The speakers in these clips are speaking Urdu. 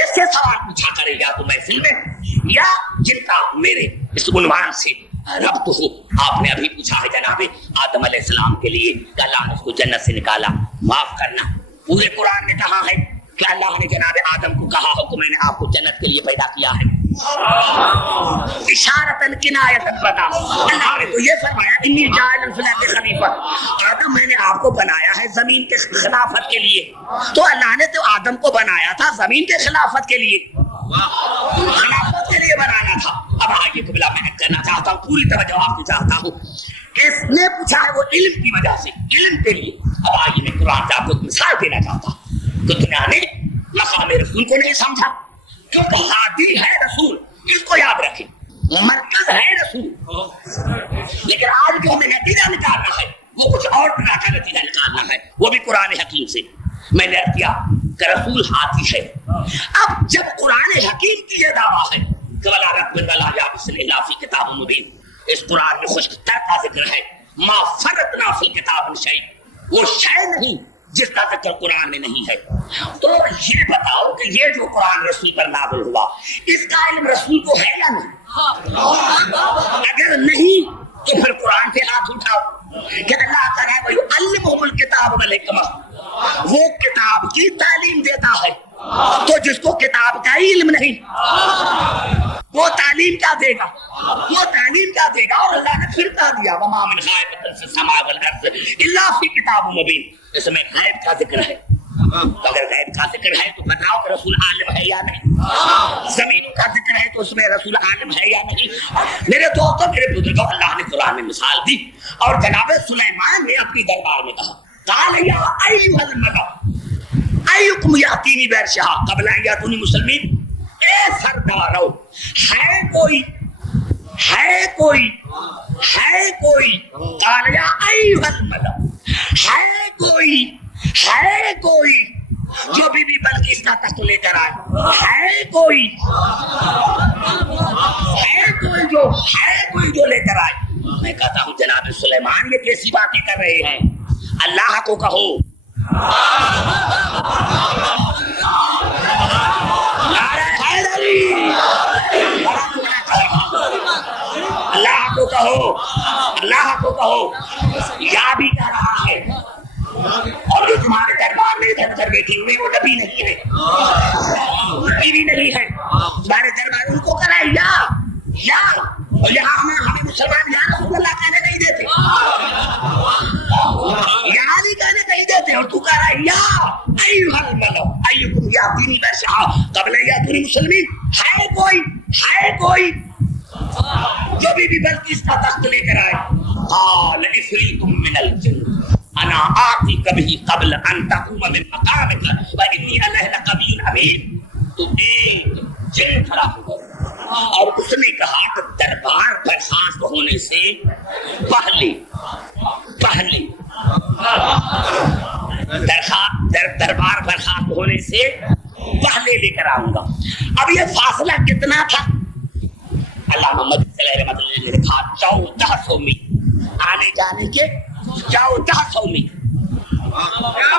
ایسے سوال پوچھا کرے یا تو محفل میں یا جن کا میرے اس عنوان سے ربط ہو. آپ نے ابھی پوچھا ہے جناب آدم علیہ السلام کے لیے کہ اللہ نے اس کو جنت سے نکالا, معاف کرنا. پورے قرآن نے کہا ہے کہ اللہ نے جناب آدم کو کہا ہو کہ میں نے آپ کو جنت کے لیے پیدا کیا ہے. اشارتاً کنایتاً بتا, اللہ نے تو یہ فرمایا انی جاعل فی الارض خلیفہ, آدم میں نے آپ کو بنایا ہے زمین کے خلافت کے لیے. تو اللہ نے تو آدم کو بنایا تھا زمین کے خلافت کے لیے, خلافت کے لیے بنانا تھا. اب آگے قبلہ میں کرنا چاہتا ہوں, پوری طرح جواب بھی چاہتا ہوں. اس نے پوچھا ہے وہ علم کی وجہ سے, علم کے لیے. اب آگے میں قرآن سے آپ کو مثال دینا چاہتا ہوں کہ دنیا نے مقام رسول کو نہیں سمجھا, کیونکہ ہادی ہے رسول, اس کو یاد رکھیں, مرکز ہے رسول. لیکن آج جو ہمیں نتیجہ نکالنا ہے وہ کچھ اور طرح کا نتیجہ نکالنا ہے, وہ بھی قرآن حکیم سے. میں نے کیا کہ رسول ہاتھی ہے. اب جب قرآن حکیم کی یہ دعویٰ ہے کہ وَلَا رَبِّ وَلَا يَابِسٍ إِلَّا فِي كِتَابٍ مُبِينٍ, اس قرآن میں خشک تر کا ذکر ہے, ما فرطنا فی الکتاب من شیء, وہ شے نہیں جس کا ذکر قرآن میں نہیں ہے. تو یہ بتاؤ کہ یہ جو قرآن رسول پر نازل ہوا اس کا علم رسول کو ہے یا نہیں؟ اگر نہیں تو پھر قرآن سے ہاتھ اٹھاؤ کہ اللہ تعالیٰ وَيُعَلِّمُهُمُ الْكِتَابَ وَالْحِکْمَةَ, وہ کتاب کی تعلیم دیتا ہے. تو جس کو کتاب کا علم نہیں وہ تعلیم کیا دے گا, وہ تعلیم کیا دے گا. اور اللہ نے پھر کہا دیا وَمَا مِنْ غَائِبَةٍ فِي السَّمَاءِ وَالْأَرْضِ إِلَّا فِي كِتَابٍ مُبِينٍ, اس میں غیب کا ذکر ہے. اگر غیب کا ذکر ہے تو بتاؤ کہ رسول عالم ہے یا نہیں. زمین کا ذکر ہے تو اس میں رسول عالم ہے یا نہیں. میرے دوستوں, میرے بزرگوں, اللہ نے قرآن میں مثال دی اور جناب سلیمان نے اپنی دربار میں کہا قال یا ایھا الملأ ایکم یاتینی بعرشھا قبل ان یاتونی مسلمین, اے سردارو, ہے کوئی قال یا ایھا الملأ, ہے کوئی جو بی بی بلقیس کا تخت لے کر آئے, ہے کوئی جو لے کر آئے. میں کہتا ہوں جناب سلیمان یہ کیسی باتیں کر رہے ہیں, اللہ کو کہو اللہ کو کہو یا بھی کہہ رہا ہے. اور جو تمہارے دربار میں ادھر ادھر بیٹھی ہوئی وہ نبی نہیں ہے, نبی نہیں ہے. تمہارے دربار ان کو کرا یا اور یہاں ہمیں مسلمان یا رسول اللہ کہنے نہیں دیتے, یا نہیں کہنے نہیں دیتے, اور تو کہہ رہا ہے یا ایھا الملأ ایکم یاتینی بعرشھا قبل ان یاتونی مسلمین. ہے کوئی جو بی بی بلقیس کا تخت لے کر آئے. قال عفریت من الجن انا آتیک بہ قبل ان تقوم من مقامک وانی علیہ لقوی امین. تو ایک جن کھڑا ہوا اور اس نے کہا کہ دربار برخاست ہونے سے پہلے دربار برخاست ہونے سے پہلے لے کر آؤں گا. اب یہ فاصلہ کتنا تھا؟ اللہ محمد صلی اللہ علیہ وسلم نے کہا 1400 میل, آنے جانے کے 1400 میل.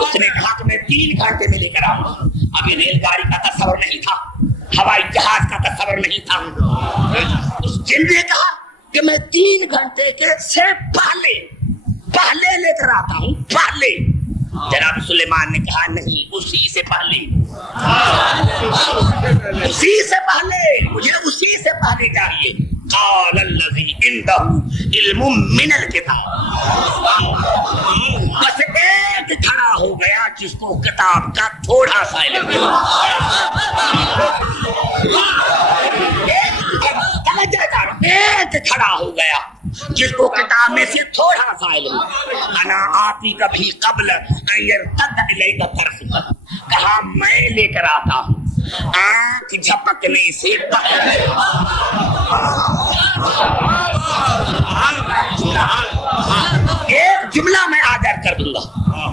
اس نے کہا کہ میں 3 گھنٹے میں لے کر آؤں گا. اب یہ ریل گاڑی کا تصور نہیں تھا, ہوائی جہاز کا تصور نہیں تھا. اس جن نے کہا کہ میں 3 گھنٹے کے سے پہلے لے کر آتا ہوں, پہلے. جناب سلیمان نے کہا نہیں, اسی سے پہلے, مجھے اسی سے پہلے چاہیے. قال الذی عنده علم من الکتاب, بس ایک کھڑا ہو گیا جس کو کتاب کا تھوڑا سا علم ہے. ایک کھڑا ہو گیا جس کو کتاب میں سے تھوڑا سا علم. انا آتی کبھی قبل ان یرتد الیک طرفک, کہا میں لے کر آتا ہوں آنکھ جھپکنے سے پہلے. ایک جملہ میں آدر کر دوں گا,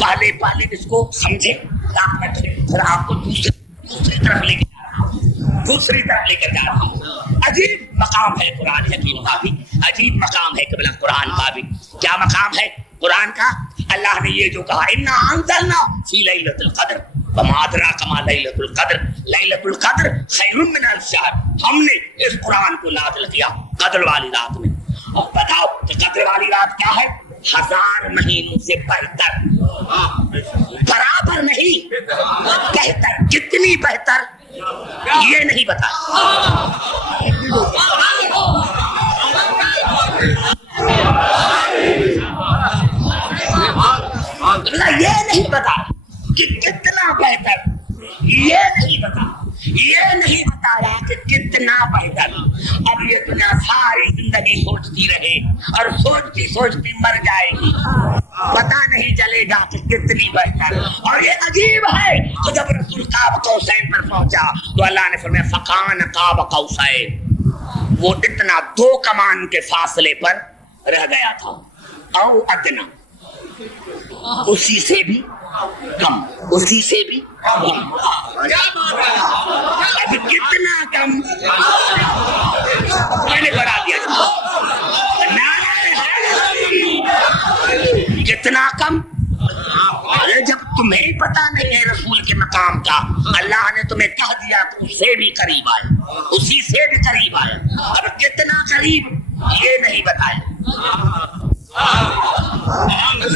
پہلے اس کو سمجھے, پھر آپ کو دوسری طرف لے کر جا رہا ہوں. عجیب مقام ہے قرآن حکیم کا بھی, عجیب مقام ہے قبلہ قرآن کا بھی. کیا مقام ہے قرآن کا؟ اللہ نے یہ جو کہا انا انزلنا فی لیلۃ القدر, وما ادراک ما لیلۃ القدر، لیلۃ القدر خیر من الف شہر. ہم نے اس قرآن کو نازل کیا قدر والی رات میں. اور بتاؤ کہ قدر والی رات کیا ہے؟ 1000 مہینوں سے بہتر، برابر نہیں، بہتر. کتنی بہتر یہ نہیں بتا. یہ نہیں بتا کہ کتنا بہتر، یہ نہیں بتا، یہ نہیں بتایا کہ کتنا بہتر. اب یہ دنیا ساری زندگی سوچتی رہے اور سوچتی سوچتی مر جائے گی، پتا نہیں چلے گا کہ کتنی بہتر. اور یہ عجیب ہے کہ جب رسول قاب قوسین پر پہنچا تو اللہ نے فرمایا فکان قاب قوسین، وہ اتنا 2 کمان کے فاصلے پر رہ گیا تھا. او ادنا، اسی سے بھی کم، اسی سے بھی کم. کتنا کم میں نے بڑھا دیا. کتنا کم؟ ارے جب تمہیں پتا نہیں ہے رسول کے مقام کا، اللہ نے تمہیں کہہ دیا تو اس سے بھی قریب آئے، اسی سے بھی قریب آئے. اب کتنا قریب یہ نہیں بتایا،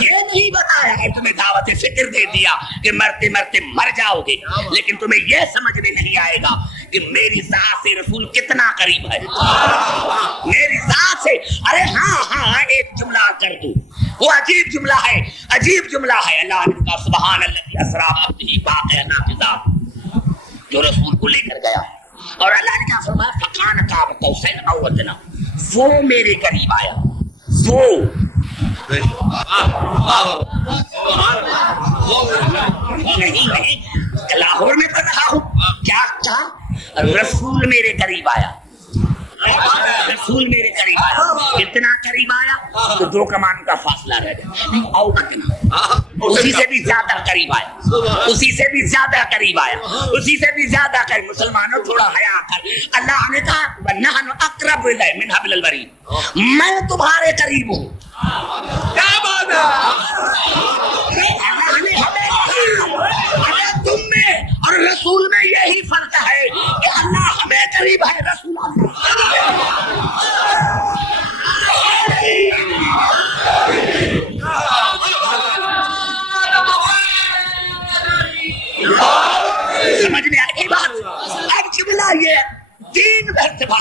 یہ نہیں بتایا ہے. تمہیں دعوت فکر دے دیا کہ مرتے مرتے مر جاؤ گے، لیکن تمہیں یہ سمجھ میں نہیں آئے گا کہ میری ذات سے رسول کتنا قریب ہے. میری ذات سے، ارے ہاں ایک جملہ کر دوں، وہ عجیب جملہ ہے، عجیب جملہ ہے. اللہ نے کہا سبحان اللہ اسرا بعبدہ باقینا فضا، جو رسول کو لے کر گیا. اور اللہ نے کہا فرمایا فکان قاب قوسین او ادنا، وہ میرے قریب آیا. وہ نہیں لاہور میں پڑھ رہا ہوں، کیا رسول میرے قریب آیا، رسول میرے قریب آیا. اتنا قریب آیا تو 2 کمان کا فاصلہ رہ گیا. او ادنا، اسی سے بھی زیادہ قریب آیا، اسی سے بھی زیادہ قریب آیا، اسی سے بھی زیادہ قریب. مسلمانوں تھوڑا حیا کر. اللہ نے کہا وَنَحْنُ أَقْرَبُ إِلَيْهِ مِنْ حَبْلِ الْوَرِيدِ، میں تمہارے قریب ہوں. کیا بات ہے؟ اللہ نے ہمیں تم میں اور رسول میں یہی فرق ہے کہ اللہ ہمیں قریب ہے، رسول سمجھ میں آئی بات. اب جملہ یہ 3 مرتبہ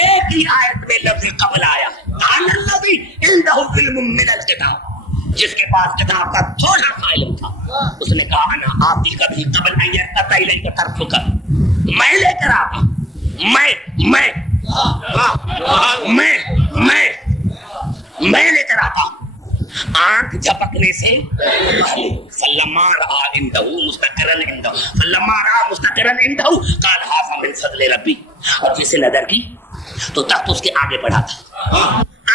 ایک ہی آیت میں لفظ قبل آیا. قال الذی عنده علم من الکتاب، جس کے پاس کتاب کا تھوڑا سا علم تھا، اس نے کہا انا آتی کبھی قبل ان یأتی الیک طرفک، میں لے کر آتا، میں لے کر آتا. آنکھ جھپکنے سے فلما رأى عنده مستقرا عنده، فلما رأى مستقرا عنده قال هذا من فضل ربی. اور جسے نظر کی تو تخت اس کے آگے بڑھا تھا.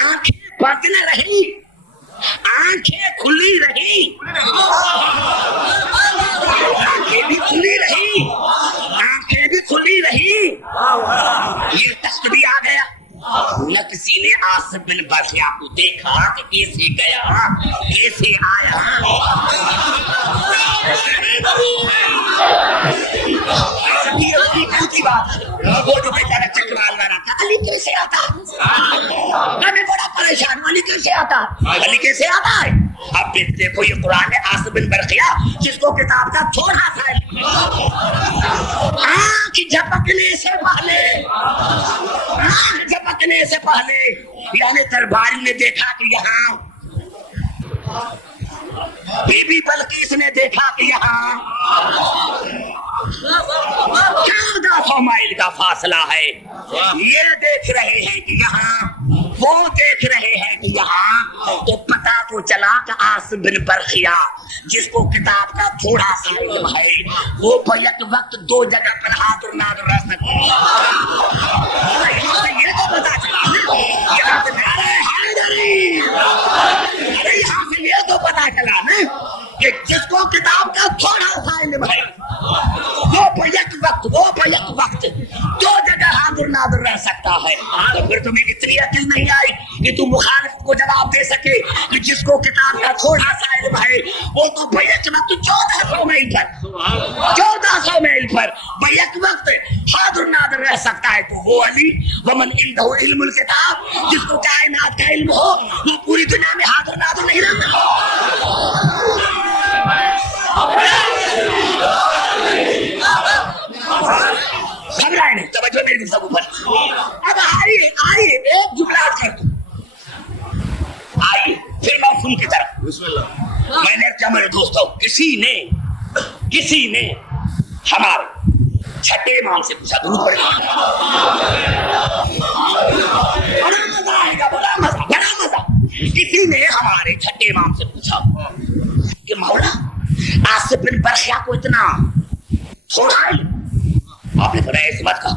آنکھیں بند نہ رہی، آنکھیں کھلی رہی، آنکھیں بھی کھلی رہی، آنکھیں بھی کھلی رہی. یہ تخت بھی آ گیا. نہ کسی نے آصف بن برخیا کو دیکھا کہ کیسے گیا کیسے آیا. وہ جو بیچارہ چکرال میں رہا تھا، علی کیسے آتا؟ میں بڑا پریشان ہوں، علی کیسے آتا؟ علی کیسے آتا ہے؟ اب دیکھو یہ قرآن ہے آصف بن برخیا جس کو کتاب کا تھوڑا سا آنکھ جھپکنے سے پہلے، آنکھ جھپکنے سے پہلے یعنی درباری نے دیکھا کہ یہاں، بی بی بلقیس نے دیکھا کہ یہاں 1400 مائل کا فاصلہ ہے. یہ دیکھ رہے ہیں کہ یہاں، وہ دیکھ رہے ہیں کہ یہاں. تو پتا تو چلا کہ آصف بن برخیا جس کو کتاب کا تھوڑا سا علم ہے، وہ بیک وقت 2 جگہ پر حاضر ناظر رہ سکتے. یہ تو پتا چلا یہاں سے یہاں سے یہ تو پتا چلا نا کہ جس کو کتاب کا تھوڑا سا علم ہے وہ بیک وقت 2 جگہ حاضر ناظر رہ سکتا ہے. تو پھر تمہیں اتنی عقل نہیں آئی کہ تم مخالف کو جواب دے سکے کہ جس کو کتاب کا تھوڑا سا علم ہے وہ تو بیک وقت 1400 میل پر بیک وقت حاضر ناظر رہ سکتا ہے، تو وہ علی ومن عنده علم الکتاب، جس کو کائنات کا علم ہو وہ پوری دنیا میں حاضر ناظر نہیں رہ سکتا۔ گھبرائے نہیں، توجہ میری سب پر۔ اب آئیے ایک جملہ کر دوں، آئیے پھر موسم کی طرف۔ میں نے کیا میرے دوستوں، کسی نے ہمارے چھٹے امام سے پوچھا، درود پڑھیں، بڑا مزہ آئے گا، بڑا مزہ۔ کسی نے ہمارے چھٹے امام سے پوچھا کہ مولا آصف بن برخیہ کو اتنا تھوڑا علم، آپ نے فرمایا اس بات کا،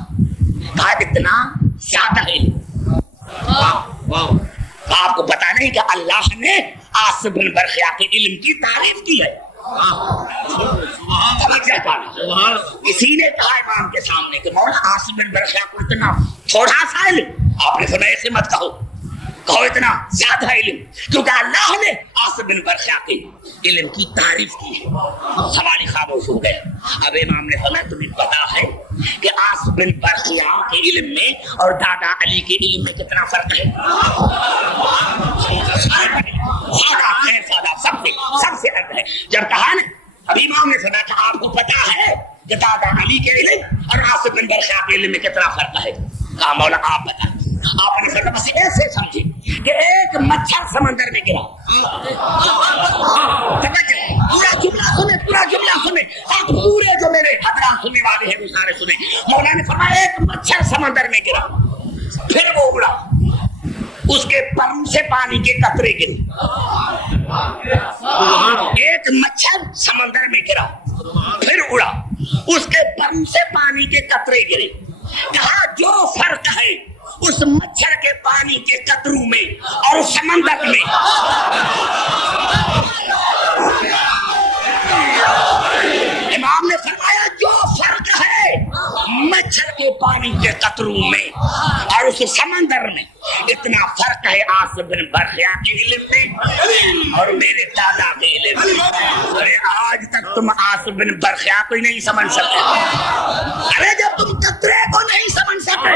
کہا اتنا زیادہ علم۔ آپ کو پتا نہیں کہ اللہ نے آصف بن برخیہ کے علم کی تعریف کی ہے۔ کسی نے کہا امام کے سامنے کہ مولا آصف بن برخیہ کو اتنا تھوڑا سا علم، آپ نے فرمایا ایسے مت کہو اتنا زیادہ علم، کیونکہ اللہ نے آصف بن برخیہ کے علم کی تعریف کی ہے۔ سوالی خاموش ہو گئے۔ اب امام نے فرمایا تمہیں پتا ہے کہ آصف بن برخیہ کے علم میں اور دادا علی کے علم میں کتنا فرق ہے؟ سب سے الگ ہے۔ جب کہا نا، اب امام نے سنا کہ آپ کو پتا ہے کہ دادا علی کے علم اور آصف بن برخیہ کے علم میں کتنا فرق ہے؟ کہا مولا آپ بتا۔ آپ نے فرمایا بس ایسے سمجھے کہ ایک مچھر سمندر میں گرا۔ پورا جملہ سنے، آپ پورے جو میرے حضرات سننے والے ہیں وہ سارے سنے۔ مولا نے فرمایا ایک مچھر سمندر میں گرا، پھر وہ اڑا، اس کے پر سے پانی کے قطرے گرے۔ ایک مچھر سمندر میں گرا، پھر اڑا، اس کے پر سے پانی کے قطرے گرے۔ کہا جو فرق ہے اس مچھر کے پانی کے قطروں میں اور اس سمندر میں، امام نے فرمایا جو فرق ہے مچھر کے پانی کے قطروں میں اور اس سمندر میں، اتنا فرق ہے آصف بن برخیہ کے علم میں اور میرے دادا کے علم میں۔ ارے آج تک تم آصف بن برخیہ کو ہی نہیں سمجھ سکتے۔ ارے جب تم قطرے کو نہیں سمجھ سکتے